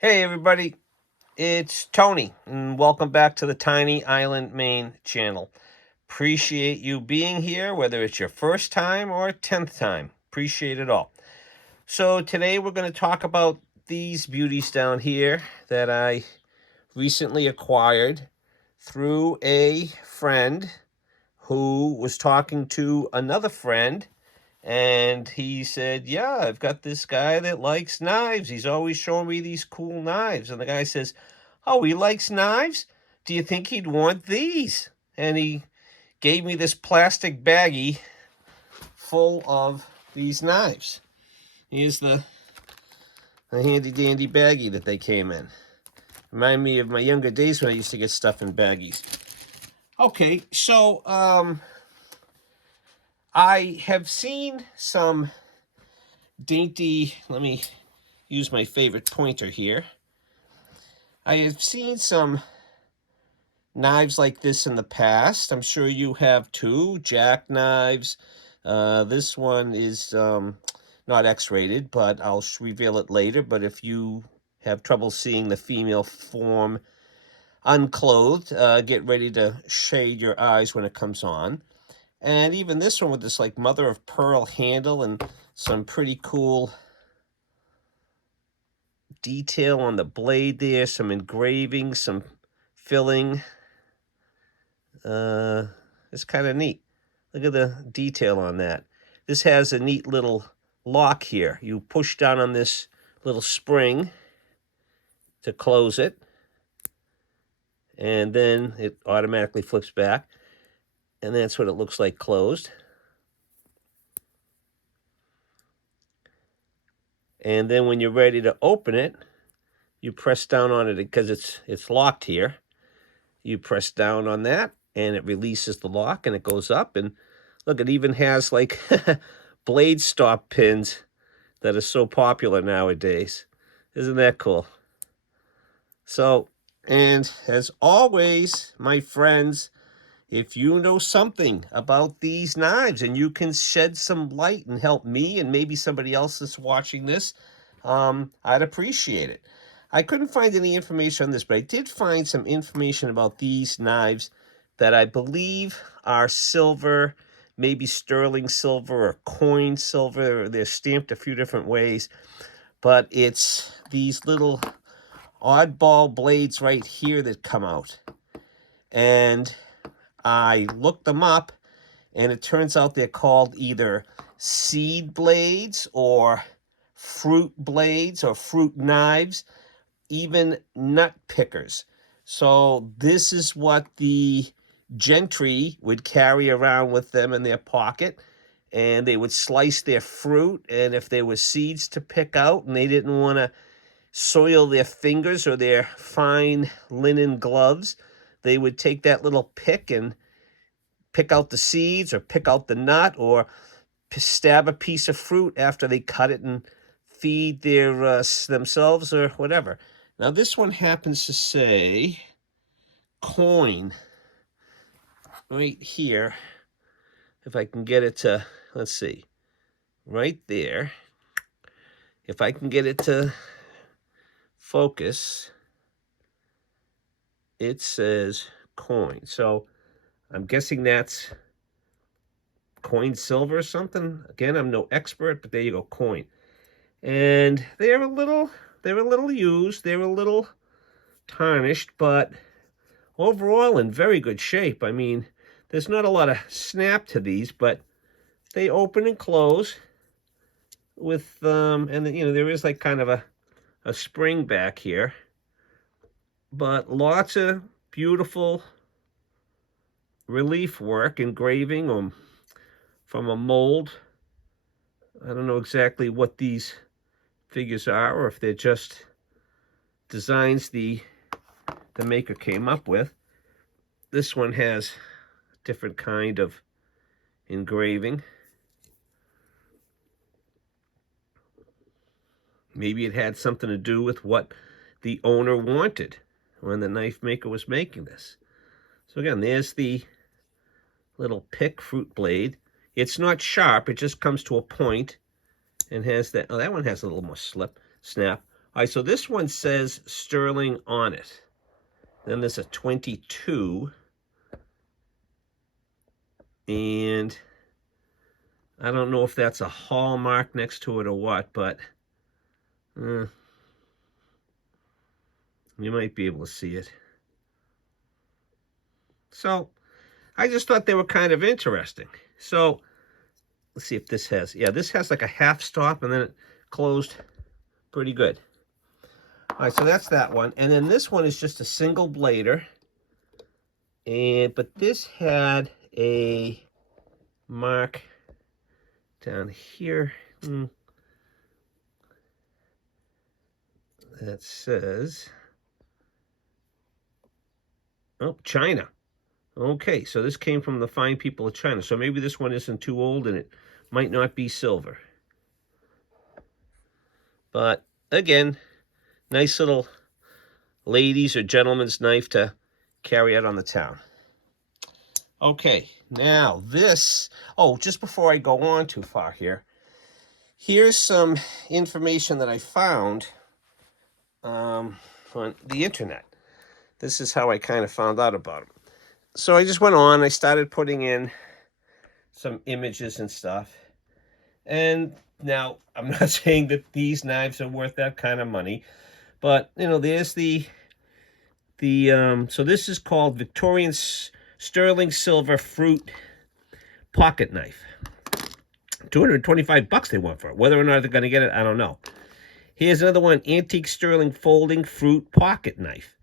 Hey everybody, it's Tony, and welcome back to the Tiny Island Maine channel. Appreciate you being here, whether it's your first time or 10th time. Appreciate it all. So today we're going to talk about these beauties down here that I recently acquired through a friend who was talking to another friend, and he said, "Yeah, I've got this guy that likes knives. He's always showing me these cool knives." And the guy says, "Oh, he likes knives? Do you think he'd want these?" And he gave me this plastic baggie full of these knives. Here's the handy dandy baggie that they came in. Remind me of my younger days when I used to get stuff in baggies. Okay, so I have seen some dainty, let me use my favorite pointer here. I have seen some knives like this in the past. I'm sure you have too. Jackknives. This one is not X-rated, but I'll reveal it later. But if you have trouble seeing the female form unclothed, get ready to shade your eyes when it comes on. And even this one with this like mother of pearl handle and some pretty cool detail on the blade there, some engraving, some filling. It's kind of neat. Look at the detail on that. This has a neat little lock here. You push down on this little spring to close it, and then it automatically flips back, and that's what it looks like closed. And then when you're ready to open it, you press down on it because it's locked here. You press down on that, and it releases the lock, and it goes up. And look, it even has like blade stop pins that are so popular nowadays. Isn't that cool? So, and as always, my friends, if you know something about these knives and you can shed some light and help me and maybe somebody else that's watching this, I'd appreciate it. I couldn't find any information on this, but I did find some information about these knives that I believe are silver, maybe sterling silver or coin silver. They're stamped a few different ways, but it's these little oddball blades right here that come out. And I looked them up, and it turns out they're called either seed blades or fruit blades or fruit knives, even nut pickers. So this is what the gentry would carry around with them in their pocket, and they would slice their fruit, and if there were seeds to pick out and they didn't want to soil their fingers or their fine linen gloves, they would take that little pick and pick out the seeds or pick out the nut or stab a piece of fruit after they cut it and feed their themselves or whatever. Now this one happens to say coin right here. If I can get it to, let's see, right there. If I can get it to focus, it says coin. So I'm guessing that's coin silver or something. Again, I'm no expert, but there you go, coin. And they're a little used, they're a little tarnished, but overall in very good shape. I mean, there's not a lot of snap to these, but they open and close with and you know, there is like kind of a spring back here, but lots of beautiful relief work, engraving from a mold. I don't know exactly what these figures are or if they're just designs the maker came up with. This one has a different kind of engraving. Maybe it had something to do with what the owner wanted when the knife maker was making this. So again, there's the little pick fruit blade. It's not sharp, it just comes to a point and has that. Oh, that one has a little more snap. All right, so this one says sterling on it. Then there's a 22. And I don't know if that's a hallmark next to it or what, but you might be able to see it. So I just thought they were kind of interesting. So let's see if this has, yeah, this has like a half stop and then it closed pretty good. All right, so that's that one. And then this one is just a single blader. But this had a mark down here that says, oh, China. Okay, so this came from the fine people of China. So maybe this one isn't too old and it might not be silver. But again, nice little ladies' or gentleman's knife to carry out on the town. Okay, now this, oh, just before I go on too far here, here's some information that I found on the internet. This is how I kind of found out about them. So I just went on, I started putting in some images and stuff. And now, I'm not saying that these knives are worth that kind of money, but, you know, there's so this is called Victorian Sterling Silver Fruit Pocket Knife. $225 they want for it. Whether or not they're going to get it, I don't know. Here's another one, Antique Sterling Folding Fruit Pocket Knife.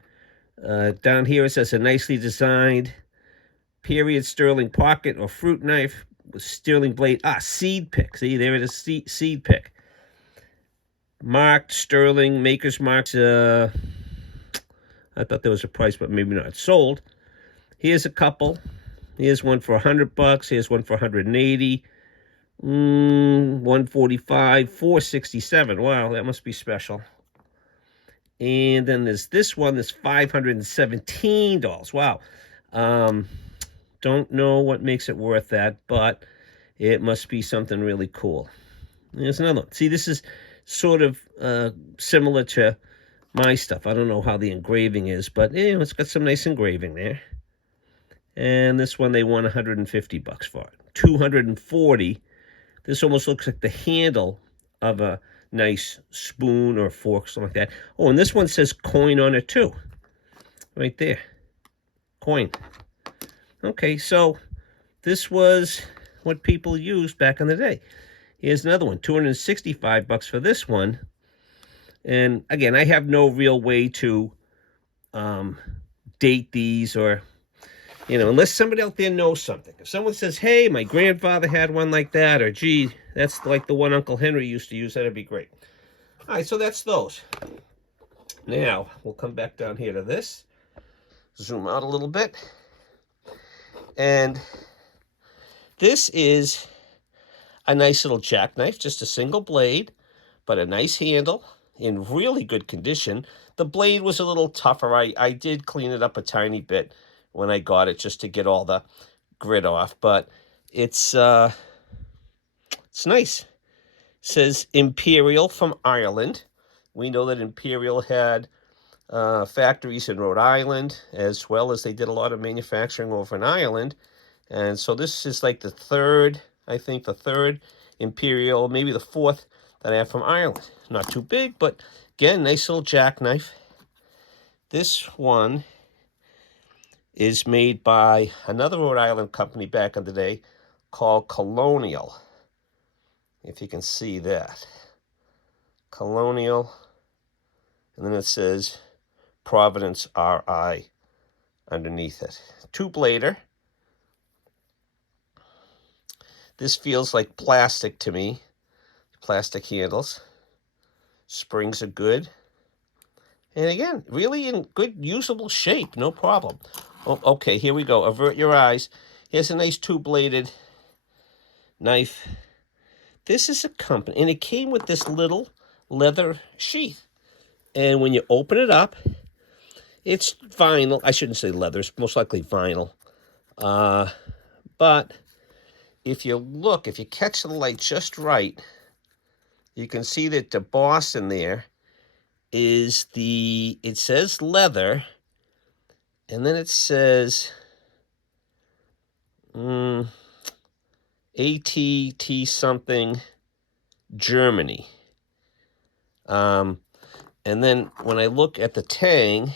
Down here it says a nicely designed period sterling pocket or fruit knife with sterling blade. Seed pick. See, there it is, seed pick. Marked sterling, maker's marks. I thought there was a price, but maybe not. Sold. Here's a couple. Here's one for $100. Here's one for 180. 145, 467. Wow, that must be special. And then there's this one that's $517. Wow. Don't know what makes it worth that, but it must be something really cool. There's another one. See, this is sort of similar to my stuff. I don't know how the engraving is, but it's got some nice engraving there. And this one they want $150 for it. 240. This almost looks like the handle of a nice spoon or fork, something like that. Oh, and this one says coin on it too. Right there. Coin. Okay, so this was what people used back in the day. Here's another one, $265 for this one. And again, I have no real way to date these or, unless somebody out there knows something. If someone says, hey, my grandfather had one like that, or gee, that's like the one Uncle Henry used to use, that'd be great. All right, so that's those. Now, we'll come back down here to this. Zoom out a little bit. And this is a nice little jackknife, just a single blade, but a nice handle in really good condition. The blade was a little tougher. I did clean it up a tiny bit when I got it just to get all the grit off, but it's nice. It says Imperial from Ireland. We know that Imperial had factories in Rhode Island, as well as they did a lot of manufacturing over in Ireland. And so this is like the third Imperial, maybe the fourth that I have from Ireland. Not too big, but again, nice little jackknife. This one is made by another Rhode Island company back in the day called Colonial. If you can see that. Colonial. And then it says Providence RI underneath it. Two-blader. This feels like plastic to me. Plastic handles. Springs are good. And again, really in good, usable shape. No problem. Oh, okay, here we go. Avert your eyes. Here's a nice two-bladed knife. This is a company, and it came with this little leather sheath. And when you open it up, it's vinyl. I shouldn't say leather. It's most likely vinyl. But if you catch the light just right, you can see that the embossed in there is it says leather, and then it says ATT something Germany. And then when I look at the tang,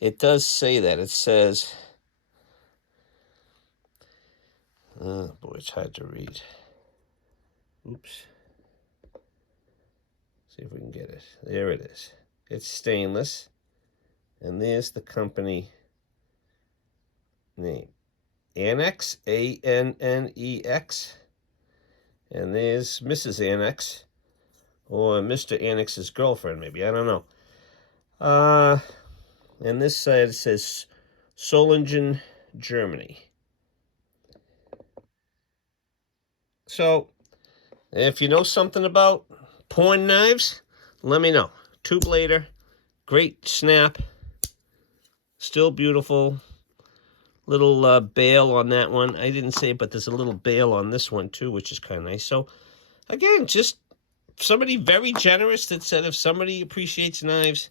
it does say that. It says, oh boy, it's hard to read. Oops. See if we can get it. There it is. It's stainless. And there's the company name. Annex, ANNEX. And there's Mrs. Annex, or Mr. Annex's girlfriend, maybe. I don't know. And this side says Solingen, Germany. So, if you know something about porn knives, let me know. Two-blader, great snap, still beautiful. Little bail on that one. I didn't say it, but there's a little bail on this one too, which is kind of nice. So, again, just somebody very generous that said if somebody appreciates knives,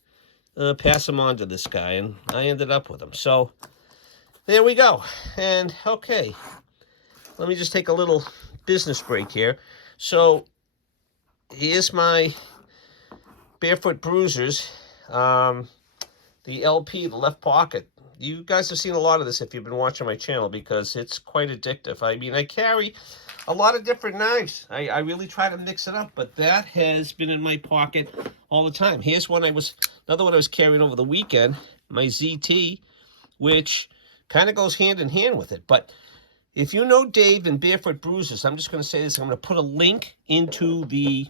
pass them on to this guy, and I ended up with them. So, there we go. And, okay, let me just take a little business break here. So, here's my Barefoot Bruisers, the LP, the left pocket. You guys have seen a lot of this if you've been watching my channel, because it's quite addictive. I mean, I carry a lot of different knives. I really try to mix it up, but that has been in my pocket all the time. Here's another one I was carrying over the weekend, my ZT, which kind of goes hand in hand with it. But if you know Dave and Barefoot Bruisers, I'm just going to say this. I'm going to put a link into the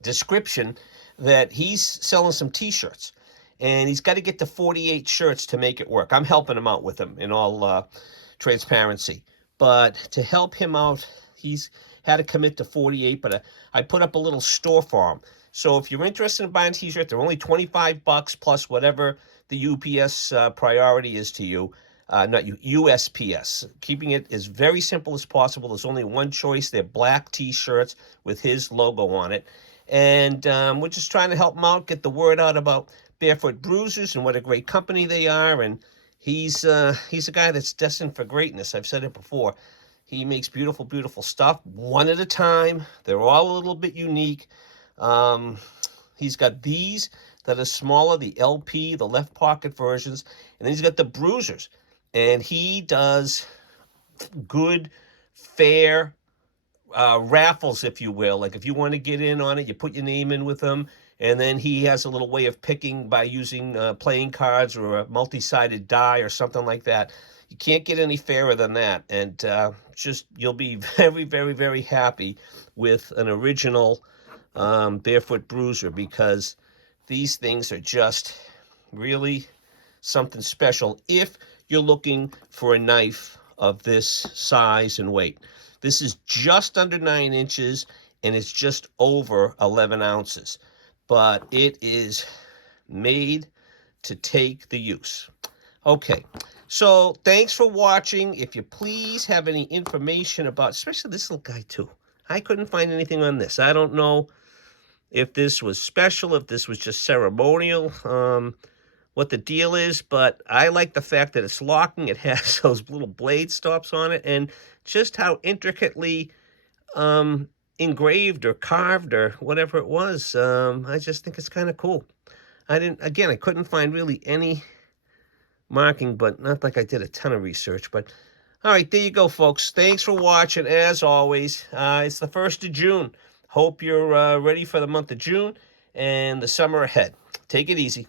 description that he's selling some t-shirts. And he's got to get to 48 shirts to make it work. I'm helping him out with them in all transparency. But to help him out, he's had to commit to 48, but I put up a little store for him. So if you're interested in buying a t-shirt, they're only $25 plus whatever the UPS priority is to you. Not USPS. Keeping it as very simple as possible. There's only one choice. They're black t-shirts with his logo on it. And we're just trying to help him out, get the word out about Barefoot Bruisers and what a great company they are. And he's a guy that's destined for greatness. I've said it before. He makes beautiful, beautiful stuff, one at a time. They're all a little bit unique. He's got these that are smaller, the LP, the left pocket versions. And then he's got the Bruisers. And he does good, fair raffles, if you will. Like if you want to get in on it, you put your name in with him. And then he has a little way of picking by using playing cards or a multi-sided die or something like that. You can't get any fairer than that. And you'll be very, very, very happy with an original Barefoot Bruiser, because these things are just really something special if you're looking for a knife of this size and weight. This is just under 9 inches, and it's just over 11 ounces. But it is made to take the use. Okay, so thanks for watching. If you please have any information about, especially this little guy too. I couldn't find anything on this. I don't know if this was special, if this was just ceremonial, what the deal is, but I like the fact that it's locking. It has those little blade stops on it, and just how intricately engraved or carved or whatever it was. I just think it's kind of cool. I couldn't find really any marking, but not like I did a ton of research. But all right, there you go, folks. Thanks for watching. As always, it's the 1st of June. Hope you're ready for the month of June and the summer ahead. Take it easy.